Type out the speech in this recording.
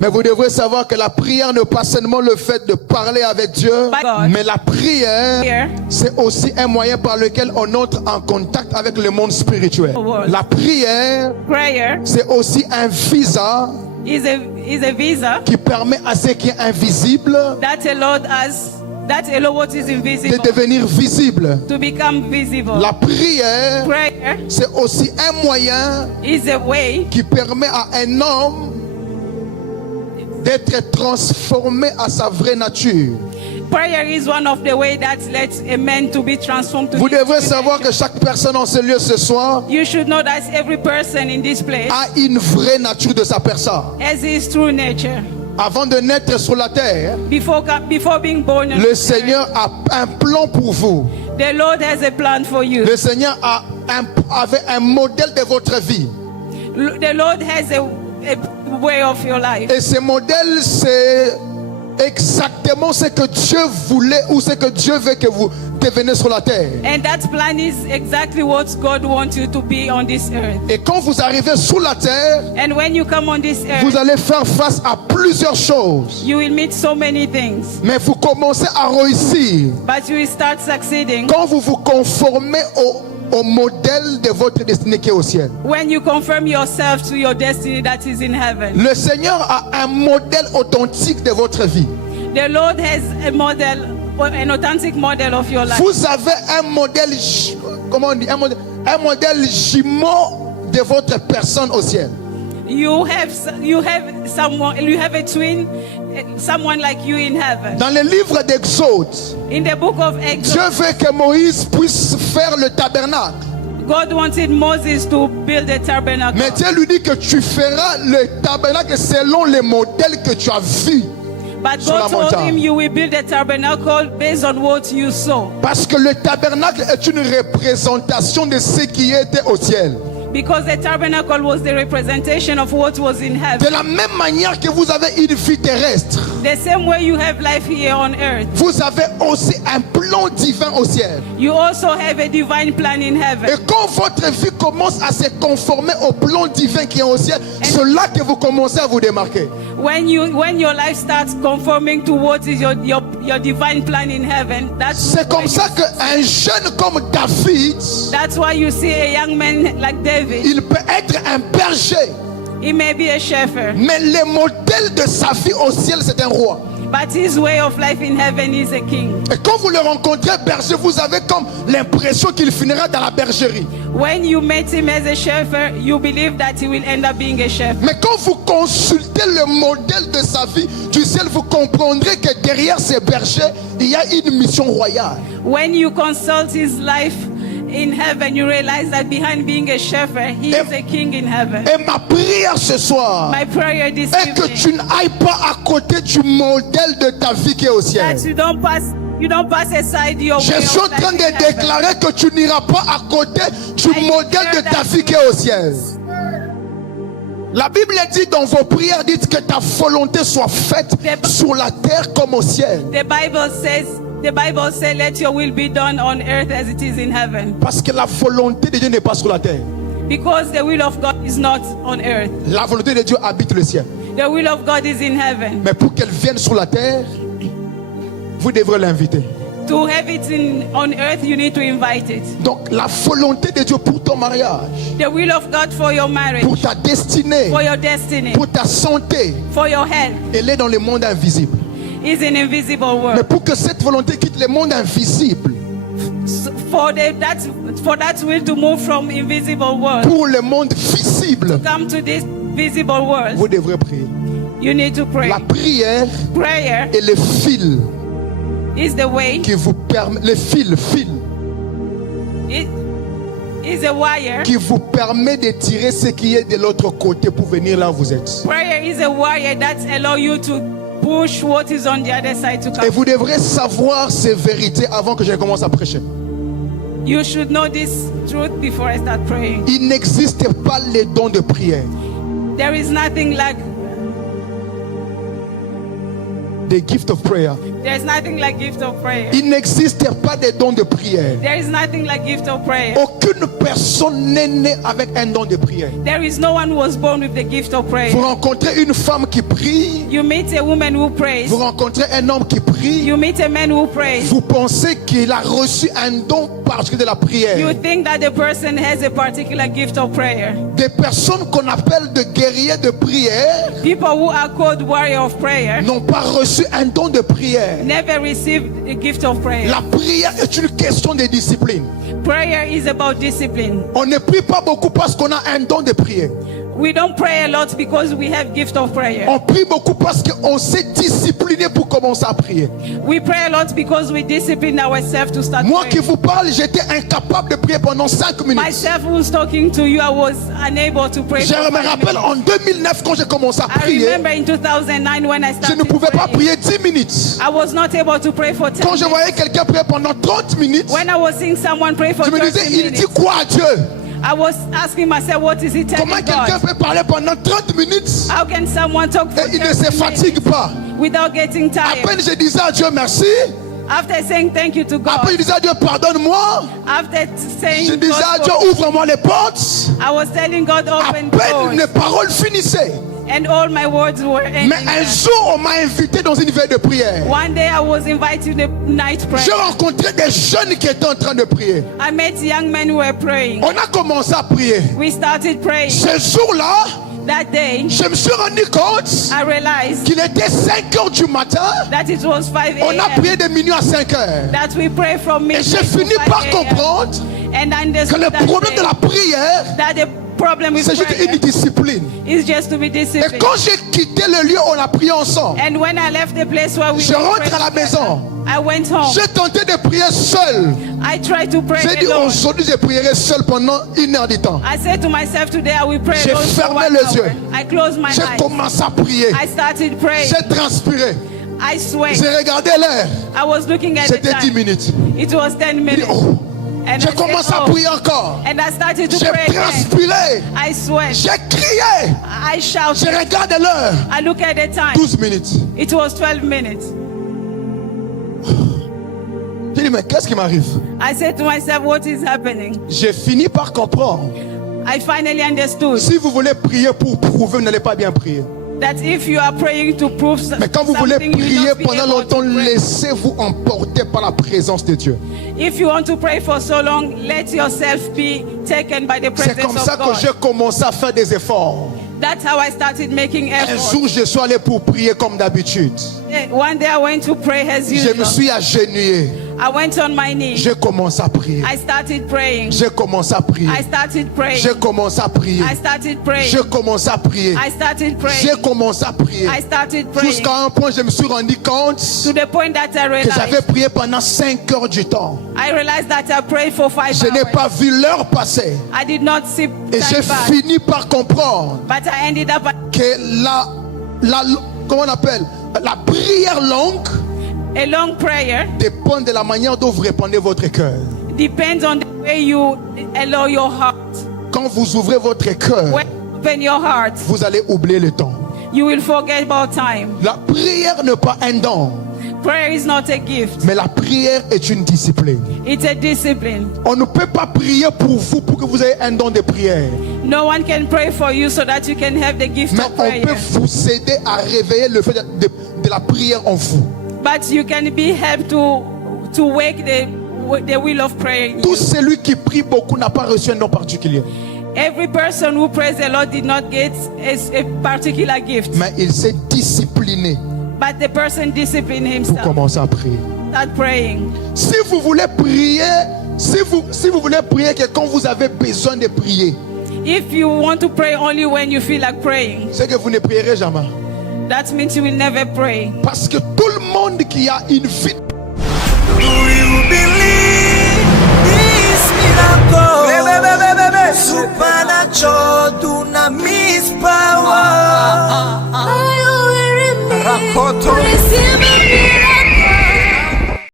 Mais vous devrez savoir que la prière n'est pas seulement le fait de parler avec Dieu, mais la prière, c'est aussi un moyen par lequel on entre en contact avec le monde spirituel. La prière, c'est aussi un visa is a visa qui permet à ce qui est invisible de devenir visible. to become visible. La prière, Prayer c'est aussi un moyen is a way qui permet à un homme d'être transformé à sa vraie nature. Prayer is one of the way that lets a man to be transformed to Vous his devrez true savoir nature. que chaque personne en ce lieu ce soir You should know that every person in this place a une vraie nature de sa personne. has his true nature. Avant de naître sur la terre, Before being born on le this earth, Seigneur a un plan pour vous. the Lord has a plan for you. Le Seigneur avait un modèle de votre vie. The Lord has a way of your life. Et ce modèle, c'est exactement ce que Dieu voulait ou ce que Dieu veut que vous deveniez sur la terre. And that plan is exactly what God wants you to be on this earth. Et quand vous arrivez sur la terre, And when you come on this vous earth, allez faire face à plusieurs choses. you will meet so many things. Mais vous commencez à réussir But you will start succeeding quand vous vous conformez au modèle de votre destinée qui est au ciel. when you confirm yourself to your destiny that is in heaven. Le Seigneur a un modèle authentique de votre vie. The Lord has a model, an authentic model of your life. Vous avez un modèle, comment on dit, un modèle jumeau de votre personne au ciel. You have someone, you have a twin, someone like you in heaven. Dans le livre d'Exode, In the book of Dieu Exodus, veut que Moïse puisse faire le tabernacle. God wanted Moses to build a tabernacle. Mais Dieu lui dit que tu feras le tabernacle selon le modèle que tu as vu. But sur la God told montagne. him, you will build a tabernacle based on what you saw. Parce que le tabernacle est une représentation de ce qui était au ciel. Because the tabernacle was the representation of what was in De heaven. la même manière que vous avez une vie terrestre, The same way you have life here on earth, vous avez aussi un plan divin au ciel. you also have a divine plan in Et heaven. quand votre vie commence à se conformer au plan divin qui est au ciel, c'est là que vous commencez à vous démarquer. When your life starts conforming to what is your divine plan in heaven, C'est comme ça qu'un jeune comme David, that's why you see a young man like David. il peut être un berger, He may be a shepherd, mais le modèle de sa vie au ciel, c'est un roi. but his way of life in heaven is a king. Et quand vous le rencontrez berger, vous avez comme l'impression qu'il finira dans la bergerie. When you met him as a shepherd, you believe that he will end up being a shepherd. Mais quand vous consultez le modèle de sa vie du ciel, vous comprendrez que derrière ces bergers, il y a une mission royale. When you consult his life in heaven, you realize that behind being a shepherd, he is a king in heaven. Et ma prière ce soir My prayer this est que evening, tu n'ailles pas à côté du modèle de ta vie qui est au ciel. that you don't pass aside your Je way suis en of train life de in heaven. déclarer que tu n'iras pas à côté du modèle de ta vie qui est au ciel. La Bible dit dans vos prières, dites que ta volonté soit faite sur la terre comme au ciel. The Bible says, let your will be done on earth as it is in heaven. Parce que la volonté de Dieu n'est pas sur la terre. Because the will of God is not on earth. La volonté de Dieu habite le ciel. The will of God is in heaven. Mais pour qu'elle vienne sur la terre, vous devrez l'inviter. To have it on earth, you need to invite it. Donc la volonté de Dieu pour ton mariage, The will of God for your marriage, pour ta destinée, for your destiny, pour ta santé, for your health, elle est dans le monde invisible. is an invisible Mais world. pour que cette volonté quitte le monde invisible, For that will to move from invisible world, pour le monde visible, come to this visible world, vous devrez prier. you need to pray. La prière Prayer est le fil is the way, qui vous permet, it is a wire. qui vous permet de tirer ce qui est de l'autre côté pour venir là où vous êtes. Prayer is a wire that allows you to push what is on the other side to Et come. vous devrez savoir ces vérités avant que je commence à prêcher. You should know this truth before I start praying. Il n'existe pas les dons de prière. There is nothing like the gift of prayer. There is nothing like gift of prayer. Il n'existe pas de don de prière. There is nothing like gift of prayer. Aucune personne n'est née avec un don de prière. There is no one who was born with the gift of prayer. Vous rencontrez une femme qui prie. You meet a woman who prays. Vous rencontrez un homme qui prie. You meet a man who prays. Vous pensez qu'il a reçu un don particulier de la prière. You think that the person has a particular gift of prayer. Des personnes qu'on appelle de guerriers de prière People who are called warrior of prayer n'ont pas reçu un don de prière. never received a gift of prayer. La prière est une question de discipline. Prayer is about discipline. On ne prie pas beaucoup parce qu'on a un don de prière. We don't pray a lot because we have gift of prayer. On prie beaucoup parce qu'on s'est discipliné pour commencer à prier. We pray a lot because we discipline ourselves to start Moi qui praying. vous parle, j'étais incapable de prier pendant 5 minutes. Myself who's talking to you, I was unable to pray. Je for me 5 rappelle minutes. en 2009 quand j'ai commencé à I prier, remember in 2009 when I je started ne pouvais pas praying. prier 10 minutes. I was not able to pray for 10 Quand je minutes. voyais quelqu'un prier pendant 30 minutes, When I was seeing someone pray for je me 30 disais, il dit minutes, quoi à Dieu? I was asking myself, what is he telling Comment quelqu'un God? peut parler pendant 30 minutes How can someone talk for et il ne 30 se minutes fatigue pas? without getting À tired? peine je disais à Dieu merci, After saying thank you to après God, je disais à Dieu pardonne-moi, after je saying disais à God, Dieu ouvre-moi les portes, I was telling God à open peine les doors, paroles finissaient. and all my words were ending. Mais un there. jour on m'a invité dans une veille de prière. One day I was invited to the night prayer. J'ai rencontré des jeunes qui étaient en train de prier. I met young men who were praying. On a commencé à prier. We started praying. Ce jour-là, That day, je me suis rendu compte I realized qu'il était 5 heures du matin. that it was 5 On a a.m. prié de minuit à 5 heures. that we pray from Et midnight j'ai to fini 5 par a.m. comprendre and que understood le that problème de la prière, that the problem with c'est juste prayer une discipline. is just to be Et disciplined. quand j'ai quitté le lieu, on a prié ensemble. And when I left the place where we Je were rentre praying à la maison. together, I went home. J'ai tenté de prier seul. I tried to pray J'ai dit alone. aujourd'hui je prierai seul pendant 1 heure de temps. I said to myself today I will pray J'ai alone for fermé 1 les hour. yeux. I closed my J'ai eyes. commencé à prier. I started praying. J'ai transpiré. I sweat. J'ai regardé l'heure. I was looking at the C'était 10 time. minutes. It was 10 J'ai dit, minutes. oh. And J'ai I commencé said, à oh. prier encore. And I started to J'ai pray again. transpiré. I sweat. J'ai crié. I Je shouted. regarde l'heure. I look at the time. 12 minutes. It was 12 minutes. J'ai dit, mais qu'est-ce qui m'arrive? I said to myself, what is happening? J'ai fini par comprendre. I finally understood Si vous voulez prier pour prouver, vous n'allez pas bien prier. that if you are praying to prove Mais quand vous voulez something, you will prier not be pendant able to longtemps, pray. laissez-vous emporter par la présence de Dieu. If you want to pray for so long, let yourself be taken by the C'est presence comme ça of que God. j'ai commencé à faire des efforts. That's how I started making Un effort. jour, je suis allé pour prier comme d'habitude. One day I went to pray as Je me usual. suis agenouillé. I went on my knees. J'ai commencé à prier. I started praying. J'ai commencé à prier. I started praying. J'ai commencé à prier. I started praying. J'ai commencé à prier. I started J'ai praying. commencé à prier. I started praying Jusqu'à un point, je me suis rendu compte to the point that I que j'avais realized prié pendant 5 heures du temps. I realized that I prayed for 5 Je n'ai hours. pas vu l'heure passer. I did not see Et j'ai time pass, fini par comprendre but I ended up que comment on appelle, la prière longue a long prayer dépend de la manière dont vous répandez votre cœur. depends on the way you allow your heart. Quand vous ouvrez votre cœur, When you open your heart, vous allez oublier le temps. you will forget about time. La prière n'est pas un don, Prayer is not a gift. mais la prière est une discipline. It's a discipline. On ne peut pas prier pour vous pour que vous ayez un don de prière. No one can pray for you so that you can have the gift Mais of on prayer. peut vous aider à réveiller le fait de la prière en vous. But you can be helped to wake the will of prayer in Tout you. celui qui prie beaucoup n'a pas reçu un don particulier. Every person who prays a lot did not get a particular gift. Mais il s'est discipliné But the person disciplined pour himself. commencer à prier. Start praying. Si vous voulez prier, si vous voulez prier que quand vous avez besoin de prier, If you want to pray only when you feel like praying, c'est que vous ne prierez jamais. that means you will never pray. Parce que tout le monde qui a une vie, Do you believe this miracle? Supernatural.